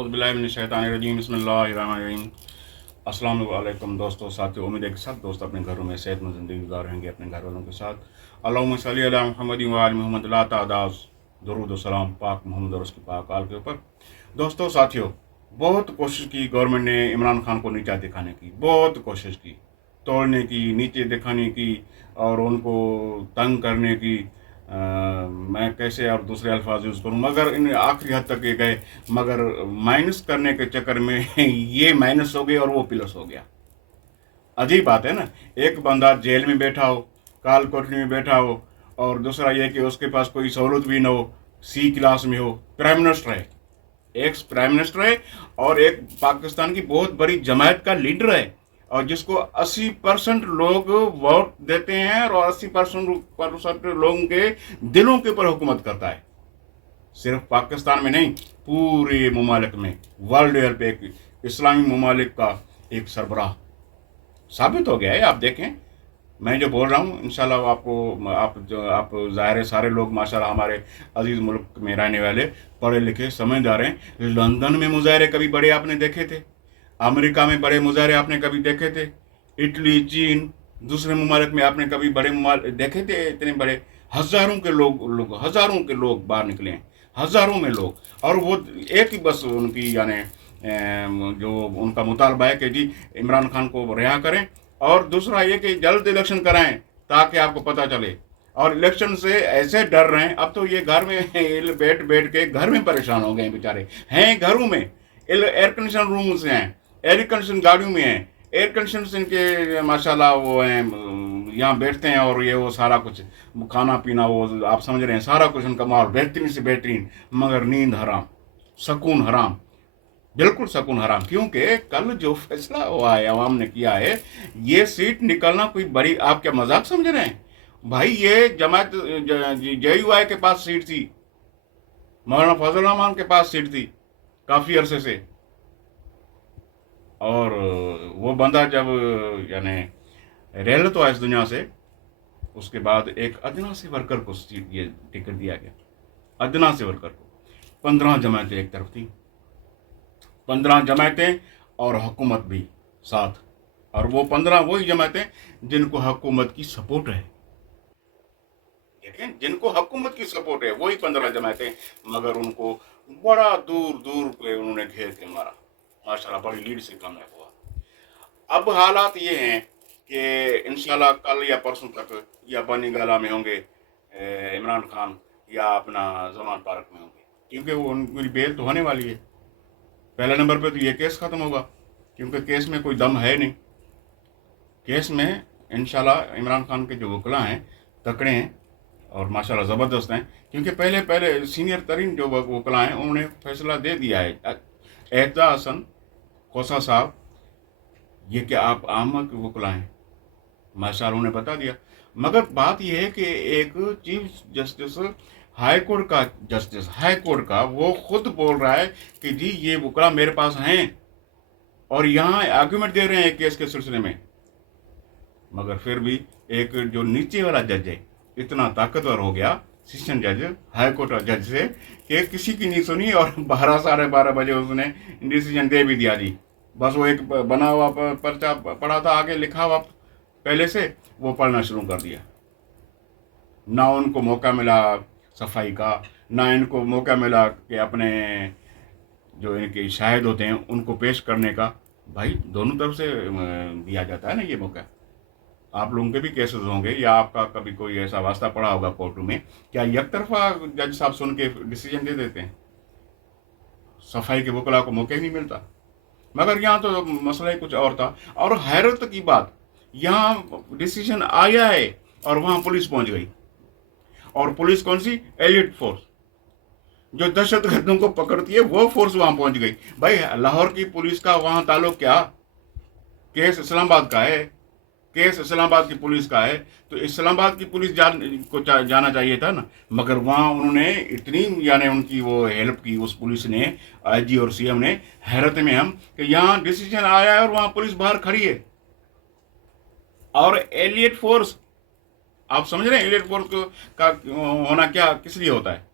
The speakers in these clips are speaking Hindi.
औज़ुबिल्लाहिमिनश्शैतानिर्रजीम बिस्मिल्लाहिर्रहमानिर्रहीम। अस्सलाम वालेकुम दोस्तों, साथियों। उम्मीद है कि सब दोस्त अपने घरों में सेहतमंद ज़िंदगी गुजार रहेंगे अपने घर वालों के साथ। अल्लाहुम्मा सल्ली अला मुहम्मद व आल मोहम्मद ला तादाद दुरूद व सलाम पाक मोहम्मद और उसके पाक आल के ऊपर। दोस्तों साथियों, बहुत कोशिश की गवर्नमेंट ने इमरान खान को नीचा दिखाने की, बहुत कोशिश की, तोड़ने की, नीचे दिखाने की और उनको तंग करने की। मैं कैसे और दूसरे अल्फाज यूज़ करूँ, मगर इन आखिरी हद तक ये गए, मगर माइनस करने के चक्कर में ये माइनस हो गया और वो प्लस हो गया। अजीब बात है ना, एक बंदा जेल में बैठा हो, काल कोठरी में बैठा हो, और दूसरा ये कि उसके पास कोई सहूलत भी ना हो, सी क्लास में हो, प्राइम मिनिस्टर है, एक्स प्राइम मिनिस्टर है, और एक पाकिस्तान की बहुत बड़ी जमात का लीडर है, और जिसको 80% लोग वोट देते हैं और 80% लोगों के दिलों के ऊपर हुकूमत करता है। सिर्फ पाकिस्तान में नहीं, पूरे ममालिक में, वर्ल्ड लेवल पे एक इस्लामी ममालिक का एक सरबराह साबित हो गया है। आप देखें, मैं जो बोल रहा हूँ इंशाल्लाह आपको, आप ज़ाहिर है सारे लोग माशाल्लाह हमारे अजीज़ मुल्क में रहने वाले पढ़े लिखे समझदार हैं। लंदन में मुजाहरे कभी बड़े आपने देखे थे? अमेरिका में बड़े मुजाहरे आपने कभी देखे थे? इटली, चीन, दूसरे ममालिक में आपने कभी बड़े देखे थे? इतने बड़े हज़ारों के लोग बाहर निकले हैं, हज़ारों में लोग। और वो एक ही बस उनकी यानी जो उनका मुतालबा है कि जी इमरान खान को रिहा करें, और दूसरा ये कि जल्द इलेक्शन कराएं ताकि आपको पता चले। और इलेक्शन से ऐसे डर रहे हैं, अब तो ये घर में बैठ बैठ के घर में परेशान हो गए हैं बेचारे, हैं घरों में, एयर कंडीशन रूम्स हैं, एयर कंडीशन गाड़ियों में हैं, एयर कंडीशन के माशाल्लाह वो हैं, यहाँ बैठते हैं और ये वो सारा कुछ खाना पीना, वो आप समझ रहे हैं, सारा कुछ उनका माहौल बेहतरीन से बेहतरीन, मगर नींद हराम, सुकून हराम, बिल्कुल सुकून हराम। क्योंकि कल जो फैसला हुआ है, अवाम ने किया है, ये सीट निकलना कोई बड़ी, आप क्या मजाक समझ रहे हैं भाई? ये जमात JUI के पास सीट थी, मौलाना फजल रहमान के पास सीट थी काफ़ी अरसे से, और वो बंदा जब यानी रेल तो इस दुनिया से, उसके बाद एक अदना से वर्कर को सीट, ये टिकट दिया गया, अदना से वर्कर को। 15 जमातें एक तरफ थी, 15 जमातें और हुकूमत भी साथ, और वो 15 वही जमातें जिनको हुकूमत की सपोर्ट है। देखें, जिनको हुकूमत की सपोर्ट है वही 15 जमातें, मगर उनको बड़ा दूर दूर पे उन्होंने घेर के मारा। माशाल्लाह बड़ी लीड से कामयाब हुआ। अब हालात ये हैं कि इंशाल्लाह कल या परसों तक या बनी गाला में होंगे इमरान खान, या अपना जमान पार्क में होंगे, क्योंकि वो उनकी बेल तो होने वाली है। पहले नंबर पे तो ये केस ख़त्म होगा, क्योंकि केस में कोई दम है नहीं। केस में इंशाल्लाह इमरान खान के जो वकला हैं तकड़े हैं और माशाल्लाह ज़बरदस्त हैं, क्योंकि पहले पहले सीनियर तरीन जो वकला हैं उन्होंने फैसला दे दिया है। एहता हसन कोसा साहब, ये कि आप आम के वकला हैं, माशाल्लाह उन्हें बता दिया। मगर बात यह है कि एक चीफ जस्टिस हाई कोर्ट का, जस्टिस हाई कोर्ट का, वो खुद बोल रहा है कि जी ये वकला मेरे पास हैं और यहाँ आर्ग्यूमेंट दे रहे हैं केस के सिलसिले में। मगर फिर भी एक जो नीचे वाला जज है इतना ताकतवर हो गया, सेशन जज, हाई कोर्ट जज से, कि किसी की नहीं सुनी और 12 साढ़े 12 बजे उसने डिसीजन दे भी दिया जी। बस वो एक बना हुआ पर्चा पढ़ा था, आगे लिखा हुआ पहले से, वो पढ़ना शुरू कर दिया। ना उनको मौका मिला सफाई का, ना इनको मौका मिला कि अपने जो इनके शाहिद होते हैं उनको पेश करने का। भाई दोनों तरफ से दिया जाता है ना ये मौका। आप लोगों के भी केसेस होंगे, या आपका कभी कोई ऐसा वास्ता पड़ा होगा कोर्ट में, क्या एक तरफा जज साहब सुन के डिसीजन दे देते हैं? सफाई के वकला को मौका ही नहीं मिलता। मगर यहाँ तो मसला ही कुछ और था। और हैरत की बात, यहाँ डिसीजन आया है और वहाँ पुलिस पहुँच गई। और पुलिस कौन सी? एलिट फोर्स, जो दहशतगर्दों को पकड़ती है, वो फोर्स वहाँ पहुँच गई। भाई लाहौर की पुलिस का वहाँ ताल्लुक क्या? केस इस्लामाबाद का है, केस इस्लामाबाद की पुलिस का है, तो इस्लामाबाद की पुलिस जाना चाहिए था ना। मगर वहाँ उन्होंने इतनी यानी उनकी वो हेल्प की उस पुलिस ने, IG और CM ने। हैरत में हम कि यहाँ डिसीजन आया है और वहाँ पुलिस बाहर खड़ी है। और एलियट फोर्स, आप समझ रहे हैं एलियट फोर्स का होना क्या किस लिए होता है?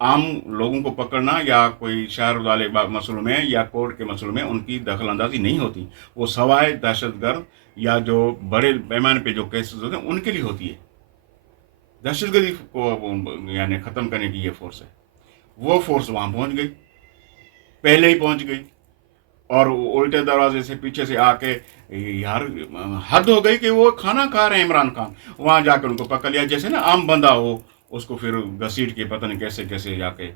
आम लोगों को पकड़ना या कोई शहर वाले मसलों में या कोर्ट के मसलों में उनकी दखलंदाजी नहीं होती। वो सवाए दहशतगर्द या जो बड़े पैमाने पे जो केसेस होते हैं उनके लिए होती है। दहशतगर्दी को यानी ख़त्म करने की ये फोर्स है। वो फोर्स वहाँ पहुँच गई, पहले ही पहुँच गई, और उल्टे दरवाजे से पीछे से आके, यार हद हो गई कि वो खाना खा रहे हैं इमरान खान, वहाँ जाकर उनको पकड़ लिया जैसे ना आम बंदा हो, उसको फिर घसीट के पता नहीं कैसे कैसे जाके।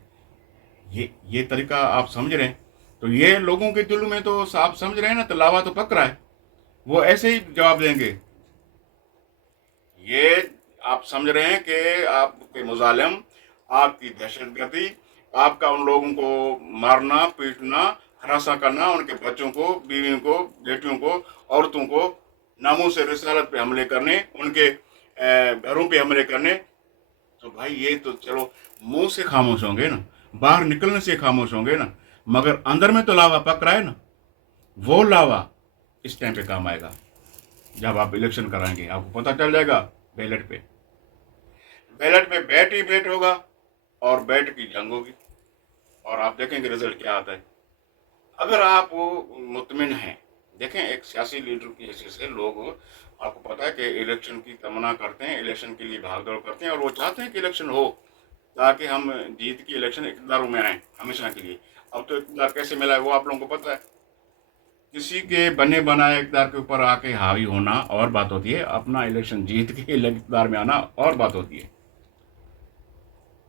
ये तरीका आप समझ रहे हैं? तो ये लोगों के दिल में तो आप समझ रहे हैं ना, तो लावा तो पक रहा है। वो ऐसे ही जवाब देंगे। ये आप समझ रहे हैं कि आपके मुजालिम, आपकी दहशतगर्दी, आपका उन लोगों को मारना पीटना हरासा करना, उनके बच्चों को, बीवियों को, बेटियों को, औरतों को नामूस से रिसालत पे हमले करने, उनके घरों पे हमले करने। तो भाई ये तो चलो मुंह से खामोश होंगे ना, बाहर निकलने से खामोश होंगे ना, मगर अंदर में तो लावा पक रहा है ना। वो लावा इस टाइम पे काम आएगा जब आप इलेक्शन कराएंगे। आपको पता चल जाएगा बैलेट पे, बैलेट पे बैट ही बैट होगा और बैट की जंग होगी, और आप देखेंगे रिजल्ट क्या आता है। अगर आप मुतमिन हैं, देखें एक सियासी लीडर की हैसियत से लोग, आपको पता है कि इलेक्शन की तमन्ना करते हैं, इलेक्शन के लिए भागदौड़ करते हैं, और वो चाहते हैं कि इलेक्शन हो ताकि हम जीत की इलेक्शन इक़्तिदार में आए हमेशा के लिए। अब तो इक़्तिदार कैसे मिला है वो आप लोगों को पता है। किसी के बने बनाए इक़्तिदार के ऊपर आके हावी होना और बात होती है, अपना इलेक्शन जीत के इक़्तिदार में आना और बात होती है।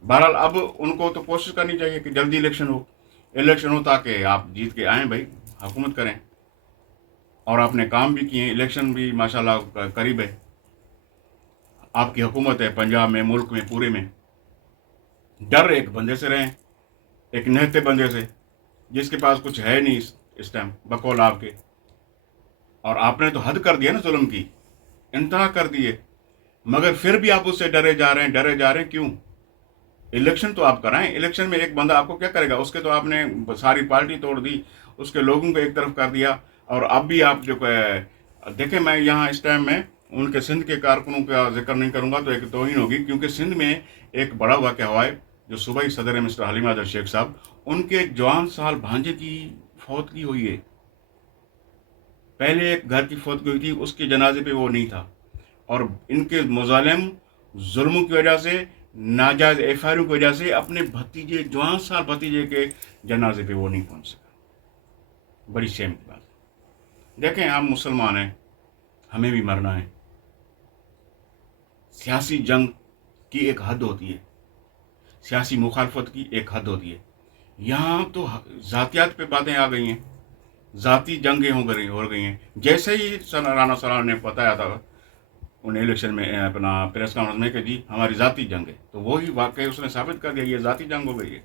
बहरहाल अब उनको तो कोशिश करनी चाहिए कि जल्दी इलेक्शन हो ताकि आप जीत के आएँ भाई, हुकूमत करें। और आपने काम भी किए, इलेक्शन भी माशाल्लाह करीब है, आपकी हुकूमत है पंजाब में, मुल्क में, पूरे में। डर एक बंदे से रहें, एक निहत्ते बंदे से जिसके पास कुछ है नहीं इस टाइम बकौल आपके। और आपने तो हद कर दिया ना जुल्म की, इंतहा कर दिए, मगर फिर भी आप उससे डरे जा रहे हैं। क्यों? इलेक्शन तो आप कराएं। इलेक्शन में एक बंदा आपको क्या करेगा? उसके तो आपने सारी पार्टी तोड़ दी, उसके लोगों को एक तरफ कर दिया। और अब भी आप जो देखें, मैं यहाँ इस टाइम में उनके सिंध के कारकुनों का जिक्र नहीं करूँगा तो एक तौहीन होगी, क्योंकि सिंध में एक बड़ा वाक़या हुआ है जो सुबह ही सदर है मिस्टर हलीम आदर शेख साहब, उनके जवान साल भांजे की फौतगी हुई है। पहले एक घर की फौतगी हुई थी, उसके जनाजे पे वो नहीं था, और इनके मुजालिम जुल्मों की वजह से, नाजायज एफ की वजह से अपने भतीजे, जवान साल भतीजे के जनाजे पे वो नहीं पहुंच सका। बड़ी शेम की बात है। देखें, हम मुसलमान हैं, हमें भी मरना है। सियासी जंग की एक हद होती है, सियासी मुखालफत की एक हद होती है। यहाँ तो ज़ातियात पे बातें आ गई हैं, ज़ाती जंगें हो गई हैं। जैसे ही राना सलार ने बताया था उन इलेक्शन में अपना प्रेस कॉन्फ्रेंस में कि जी हमारी ज़ाती जंग है, तो वही वाकई उसने साबित कर दिया, ये ज़ाती जंग हो गई है।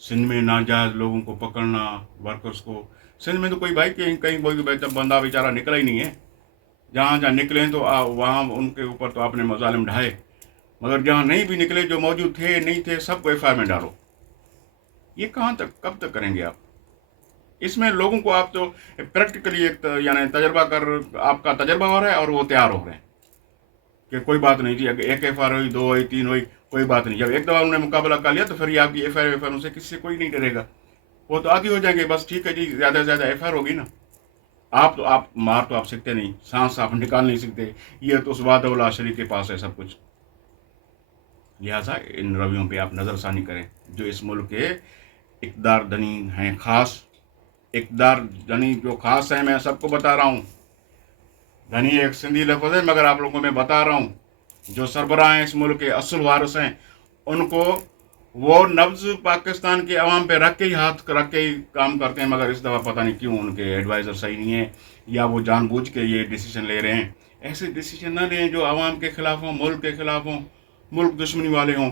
सिंध में नाजायज लोगों को पकड़ना, वर्कर्स को, सिंध में तो कोई भाई कहीं कहीं कोई बंदा बेचारा निकला ही नहीं है। जहाँ जहाँ निकले हैं तो वहाँ उनके ऊपर तो आपने मजालिम ढाए, मगर जहाँ नहीं भी निकले, जो मौजूद थे नहीं थे, सबको एफ में डालो। ये कहाँ तक, कब तक करेंगे आप? इसमें लोगों को आप तो प्रैक्टिकली एक यानी तजर्बा कर, आपका तजर्बा हो रहा है और वो तैयार हो रहे हैं कि कोई बात नहीं जी, अगर एक एफ हुई, 2 हुई, 3 हुई, कोई बात नहीं। जब एक दफ़ा उन्होंने मुकाबला कर लिया तो फिर ये आपकी एफ आई से किसी से कोई नहीं डरेगा, वो तो आदि हो जाएंगे। बस ठीक है जी, ज़्यादा से ज़्यादा एफ होगी ना। आप मार तो आप सकते नहीं, सांस आप निकाल नहीं सकते, ये तो उस वादौला शरीक के पास है सब कुछ। लिहाजा इन रवियों पे आप नज़रसानी करें जो इस मुल्क के इक़्तिदार धनी हैं। ख़ास इक़्तिदार धनी जो ख़ास है, मैं सबको बता रहा हूँ, धनी एक सिंधी लफ्ज़ है, मगर आप लोगों को मैं बता रहा हूँ, जो सरबराह हैं इस मुल्क के असल वारिस हैं, उनको वो नब्ज़ पाकिस्तान के अवाम पे रख के ही हाथ रख के ही काम करते हैं। मगर इस दफ़ा पता नहीं क्यों उनके एडवाइज़र सही नहीं है, या वो जानबूझ के ये डिसीजन ले रहे हैं। ऐसे डिसीजन ना लें जो आवाम के ख़िलाफ़ हों, मुल्क के ख़िलाफ़ हों, मुल्क दुश्मनी वाले हों।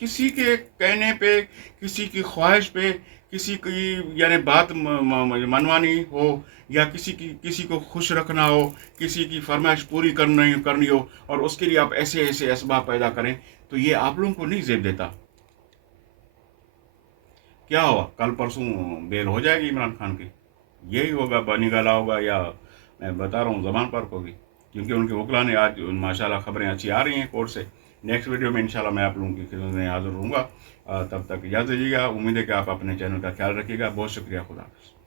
किसी के कहने पे, किसी की ख्वाहिश पे, किसी की यानी बात मनवानी हो, या किसी को खुश रखना हो, किसी की फरमाइश पूरी करनी हो, और उसके लिए आप ऐसे ऐसे असबाब पैदा करें, तो ये आप लोगों को नहीं जेब देता। क्या हुआ, कल परसों बेल हो जाएगी इमरान खान की, यही होगा, बनी गला होगा, या मैं बता रहा हूँ ज़बान पर होगी, क्योंकि उनके वकला ने आज माशाल्लाह खबरें अच्छी आ रही हैं कोर्ट से नेक्स्ट वीडियो में इंशाल्लाह मैं आप लोगों की खिदमत में हाजिर रहूँगा। तब तक इजाज़त दीजिएगा। उम्मीद है कि आप अपने चैनल का ख्याल रखिएगा। बहुत शुक्रिया। खुदा हाफ़िज़।